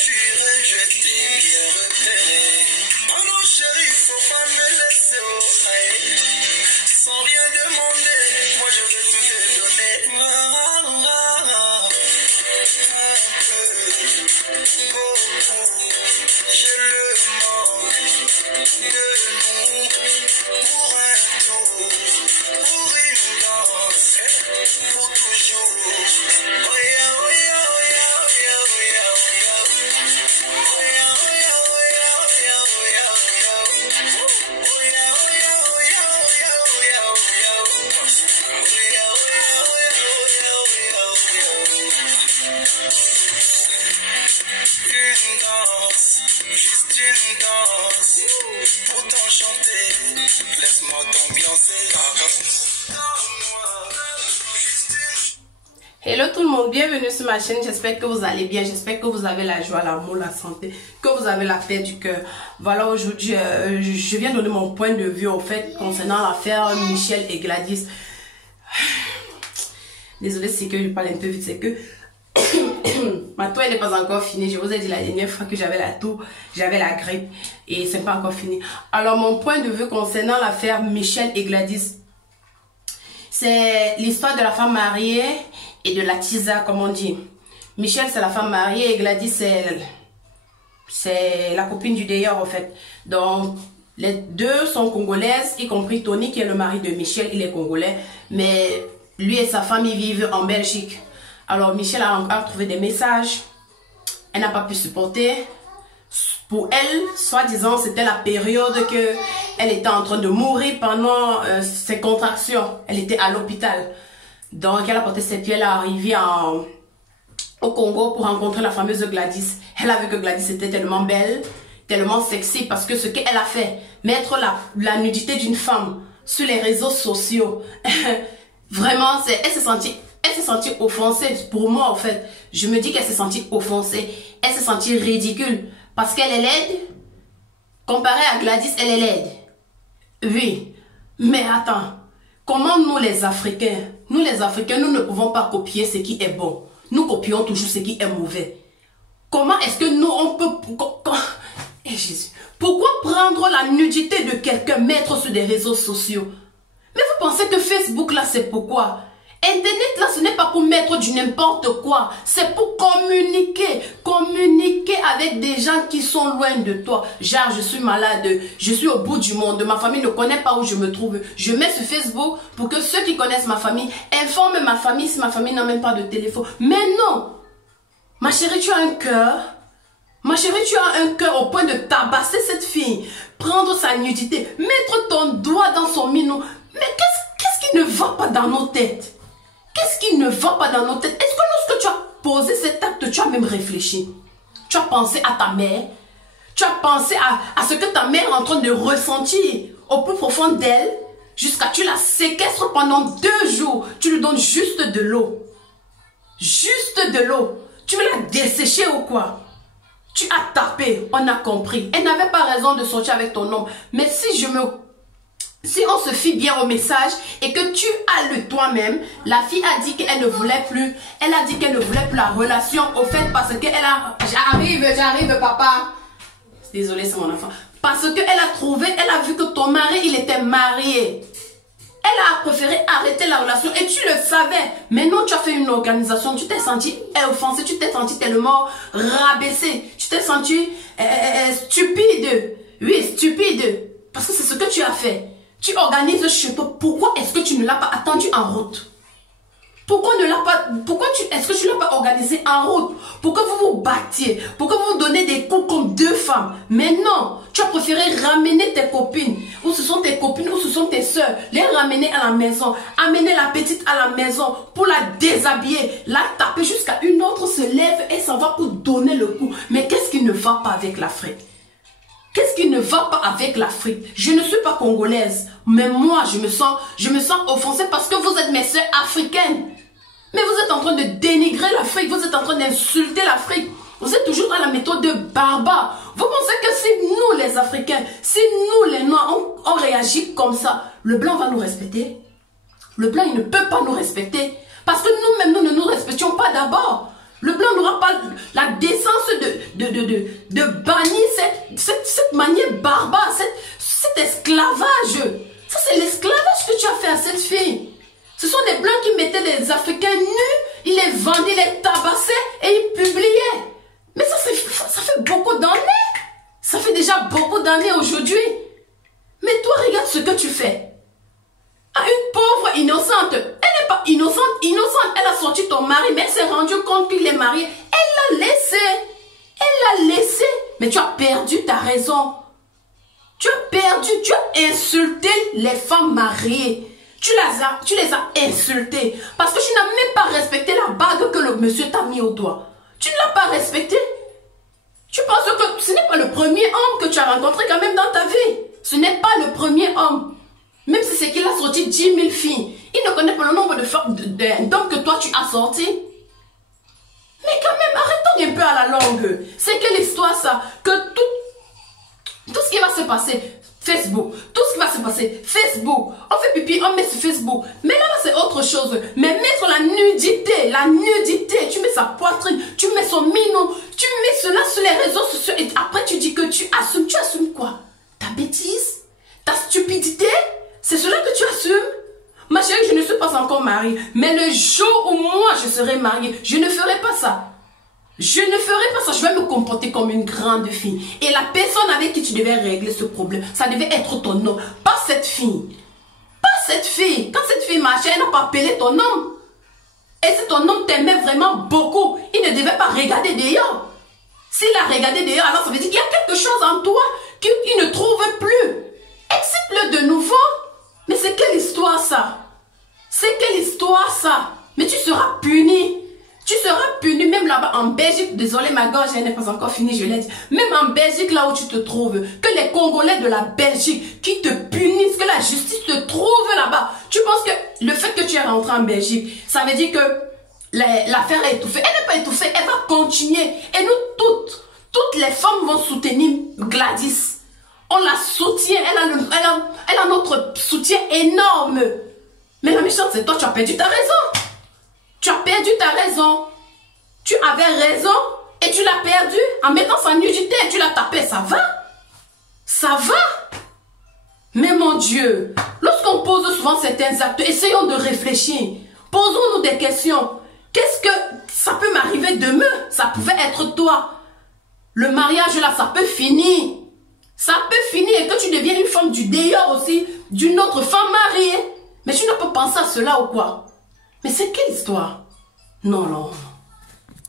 juré, je t'ai bien repéré. Oh non chérie, faut pas me laisser au haï. Sans rien demander, moi je veux tout te donner. Beaucoup, je le manque de nous. Pour un tour, pour une danse, pour toujours. Oh yeah, oh yeah, oh yeah, oh yeah, oh yeah, oh yeah. Oh yeah, oh yeah, oh yeah, oh yeah, oh yeah, oh yeah. Oh yeah, oh yeah, oh yeah, oh yeah, oh yeah, oh yeah. Oh yeah, oh yeah, oh yeah, une danse, juste une danse, pour t'enchanter, laisse-moi t'ambiancer. Hello tout le monde, bienvenue sur ma chaîne, j'espère que vous allez bien, j'espère que vous avez la joie, l'amour, la santé, que vous avez la paix du cœur. Voilà, aujourd'hui, je viens donner mon point de vue au fait concernant l'affaire Michel et Gladys. Désolée si que je parle un peu vite, c'est que ma toux n'est pas encore finie. Je vous ai dit la dernière fois que j'avais la toux, j'avais la grippe et c'est pas encore fini. Alors mon point de vue concernant l'affaire Michel et Gladys, c'est l'histoire de la femme mariée et de la tisa comme on dit. Michel c'est la femme mariée et Gladys c'est la copine du d'ailleurs en fait. Donc les deux sont congolaises, y compris Tony qui est le mari de Michel, il est congolais, mais lui et sa femme ils vivent en Belgique. Alors Michel a encore trouvé des messages, elle n'a pas pu supporter. Pour elle, soi-disant, c'était la période que elle était en train de mourir pendant ses contractions. Elle était à l'hôpital. Donc elle a porté ses pieds, elle est arrivée au Congo pour rencontrer la fameuse Gladys. Elle a vu que Gladys était tellement belle, tellement sexy, parce que ce qu'elle a fait, mettre la nudité d'une femme sur les réseaux sociaux, vraiment, elle s'est sentie offensée. Pour moi, en fait, je me dis qu'elle s'est sentie offensée. Elle s'est sentie ridicule. Parce qu'elle est laide. Comparée à Gladys, elle est laide. Oui. Mais attends. Comment nous les Africains, nous ne pouvons pas copier ce qui est bon. Nous copions toujours ce qui est mauvais. Comment est-ce que nous, on peut... Eh Jésus. Pourquoi prendre la nudité de quelqu'un, mettre sur des réseaux sociaux? Mais vous pensez que Facebook, là, c'est pourquoi? Internet, là, ce n'est pas pour mettre du n'importe quoi. C'est pour communiquer. Communiquer avec des gens qui sont loin de toi. Genre, je suis malade. Je suis au bout du monde. Ma famille ne connaît pas où je me trouve. Je mets sur Facebook pour que ceux qui connaissent ma famille informent ma famille si ma famille n'a même pas de téléphone. Mais non. Ma chérie, tu as un cœur. Ma chérie, tu as un cœur au point de tabasser cette fille. Prendre sa nudité. Mettre ton doigt dans son minou. Mais qu'est-ce qui ne va pas dans nos têtes? Qu'est-ce qui ne va pas dans nos têtes? Est-ce que lorsque tu as posé cet acte, tu as même réfléchi? Tu as pensé à ta mère? Tu as pensé à ce que ta mère est en train de ressentir au plus profond d'elle? Jusqu'à tu la séquestres pendant 2 jours. Tu lui donnes juste de l'eau. Juste de l'eau. Tu veux la dessécher ou quoi? Tu as tapé, on a compris. Elle n'avait pas raison de sortir avec ton homme. Mais si on se fie bien au message et que tu as le toi-même, la fille a dit qu'elle ne voulait plus, elle a dit qu'elle ne voulait plus la relation au fait parce qu'elle a... J'arrive papa. Désolée, c'est mon enfant. Parce qu'elle a trouvé, elle a vu que ton mari, il était marié. Elle a préféré arrêter la relation et tu le savais. Mais non, tu as fait une organisation, tu t'es senti offensée, tu t'es senti tellement rabaissée, tu t'es senti stupide. Oui, stupide. Parce que c'est ce que tu as fait. Tu organises chez toi. Pourquoi est-ce que tu ne l'as pas attendu en route? Est-ce que tu ne l'as pas organisé en route? Pour que vous vous battiez, pour que vous vous donnez des coups comme 2 femmes. Mais non, tu as préféré ramener tes copines. Ou ce sont tes copines, ou ce sont tes soeurs. Les ramener à la maison. Amener la petite à la maison pour la déshabiller. La taper jusqu'à une autre se lève et s'en va pour donner le coup. Mais qu'est-ce qui ne va pas avec l'Afrique? Qu'est-ce qui ne va pas avec l'Afrique? Je ne suis pas congolaise, mais moi, je me sens offensée parce que vous êtes mes sœurs africaines. Mais vous êtes en train de dénigrer l'Afrique, vous êtes en train d'insulter l'Afrique. Vous êtes toujours dans la méthode de barbare. Vous pensez que si nous, les Africains, si nous, les Noirs, on réagit comme ça, le Blanc va nous respecter? Le Blanc, il ne peut pas nous respecter. Parce que nous-mêmes, nous ne nous respections pas d'abord. Le blanc n'aura pas la décence de bannir cette manière barbare, cet esclavage. Ça, c'est l'esclavage que tu as fait à cette fille. Ce sont des blancs qui mettaient des Africains nus, ils les vendaient, ils les tabassaient et ils publiaient. Mais ça fait beaucoup d'années. Ça fait déjà beaucoup d'années aujourd'hui. Mais toi, regarde ce que tu fais. À une pauvre innocente, elle n'est pas innocente, elle a sorti ton mari, mais elle s'est rendue compte qu'il est marié. Elle l'a laissé. Mais tu as perdu ta raison. Tu as insulté les femmes mariées. Tu les as insultées. Parce que tu n'as même pas respecté la bague que le monsieur t'a mis au doigt. Tu ne l'as pas respecté. Tu penses que ce n'est pas le premier homme que tu as rencontré quand même dans ta vie. Ce n'est pas le premier homme. Même si c'est qu'il a sorti 10 000 filles. Il ne connaît pas le nombre d'hommes que toi tu as sorti. Mais quand même, arrêtons un peu à la longue. C'est quelle histoire ça? Que tout ce qui va se passer, Facebook. Tout ce qui va se passer, Facebook. On fait pipi, on met sur Facebook. Mais là, c'est autre chose. Mais mettre la nudité, tu mets sa poitrine, tu mets son minou, tu mets cela sur les réseaux sociaux et après tu dis que tu assumes. Tu assumes quoi? Ta bêtise? Ta stupidité? C'est cela que tu assumes? Ma chérie, je ne suis pas encore mariée. Mais le jour où moi je serai mariée, je ne ferai pas ça. Je ne ferai pas ça. Je vais me comporter comme une grande fille. Et la personne avec qui tu devais régler ce problème, ça devait être ton homme. Pas cette fille. Pas cette fille. Quand cette fille marchait, elle n'a pas appelé ton homme. Et si ton homme t'aimait vraiment beaucoup, il ne devait pas regarder dehors. S'il a regardé dehors, alors ça veut dire qu'il y a quelque chose en toi qu'il ne trouve plus. Excite-le de nouveau. Mais c'est quelle histoire ça? C'est quelle histoire ça? Mais tu seras puni. Tu seras puni même là-bas en Belgique. Désolé, ma gorge, elle n'est pas encore finie, je l'ai dit. Même en Belgique, là où tu te trouves, que les Congolais de la Belgique qui te punissent, que la justice te trouve là-bas. Tu penses que le fait que tu es rentré en Belgique, ça veut dire que l'affaire est étouffée? Elle n'est pas étouffée, elle va continuer. Et nous toutes les femmes vont soutenir Gladys. On la soutient, elle a notre soutien énorme. Mais la méchante, c'est toi, tu as perdu ta raison. Tu as perdu ta raison. Tu avais raison et tu l'as perdu en mettant sa nudité. Tu l'as tapé, ça va? Ça va? Mais mon Dieu, lorsqu'on pose souvent certains actes, essayons de réfléchir. Posons-nous des questions. Qu'est-ce que ça peut m'arriver demain? Ça pouvait être toi. Le mariage là, ça peut finir. Ça peut finir et que tu deviens une femme du dehors aussi, d'une autre femme mariée. Mais tu ne peux penser à cela ou quoi? Mais c'est quelle histoire? Non, non, non.